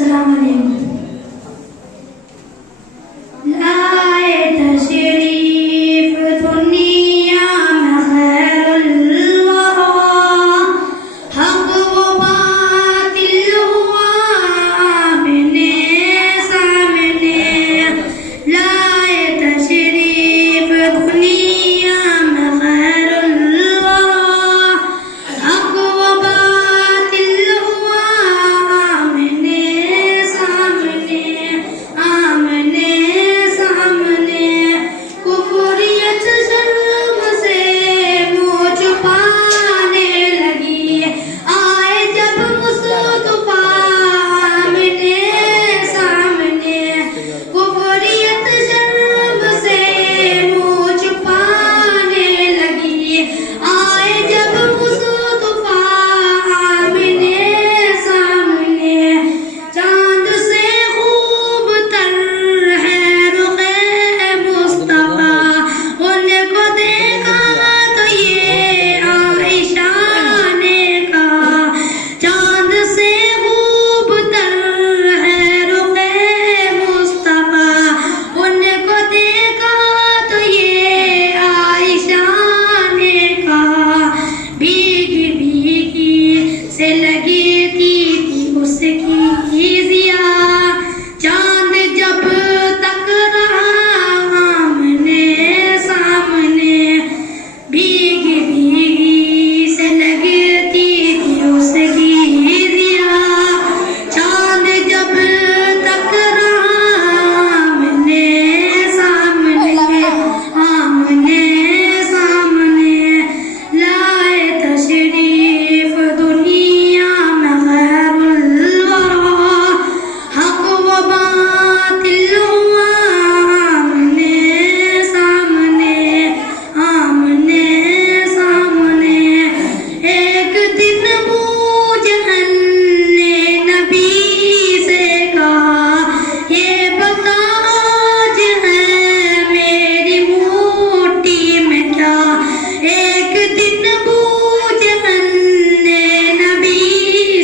السلام علیکم. لائے تشریف دنیا میں خیر الورا، حق و باطل ہوا آمنے سامنے. لائے تشریف دنیا میں خیر الورا، حق و باطل ہوا آمنے سامنے. آمنے سامنے کفریت شرم سے منہ چھپانے لگی، آئے جب مصطفیٰ آمنے سامنے. کفریت شرم سے منہ چھپانے لگی، آئے جب مصطفیٰ آمنے سامنے. چاند سے خوب تر ہے رخ مصطفیٰ، ان کو دیکھا تو یہ عائشہ نے کہا. چاند سے خوب تر ہے رخ مصطفیٰ، ان کو دیکھا تو یہ عائشہ نے کہا. بھیگی بھیگی سے لگی تھی اس کی ضیا، چاند جب تک رہا آمنے سامنے. بھیگی بھیگی سے لگتی تھی اس کی ضیا، چاند جب تک رہا آمنے سامنے. آمنے سامنے لائے تشریف دنیا میں خیر الورا، حق و باطل ہوا آمنے سامنے. آمنے سامنے ایک دن ابو جہل نے نبی سے کہا، یہ بتا آج ہے میری موٹی میں کیا. ایک دن ابو جہل نے نبی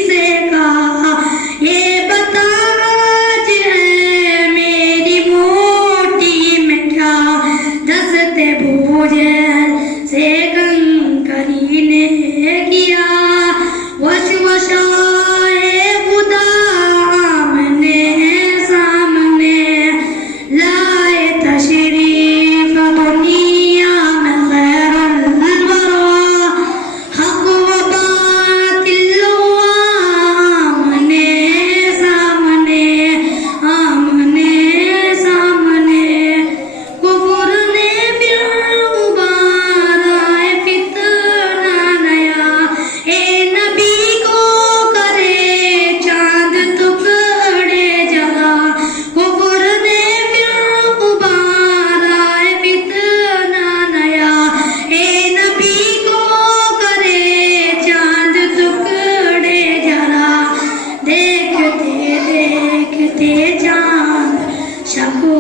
سے کہا، یہ بتا آج ہے میری موٹی میں کیا. دست ابو جہل سے کنکری نے کیا، وشوشائے خدا آمنے سامنے. لائے تشریف دنیا میں خیر الورا، حق و باطل ہوا آمنے سامنے. آمنے سامنے کفر نے پھر ابارا فتنہ نیا، اے نبی کو کرے چاند ٹکڑے جلا. کفر نے پھر ابارا فتنہ نیا، اے نبی کو کرے چاند ٹکڑے جلا. دیکھتے دیکھتے چاند شب ہو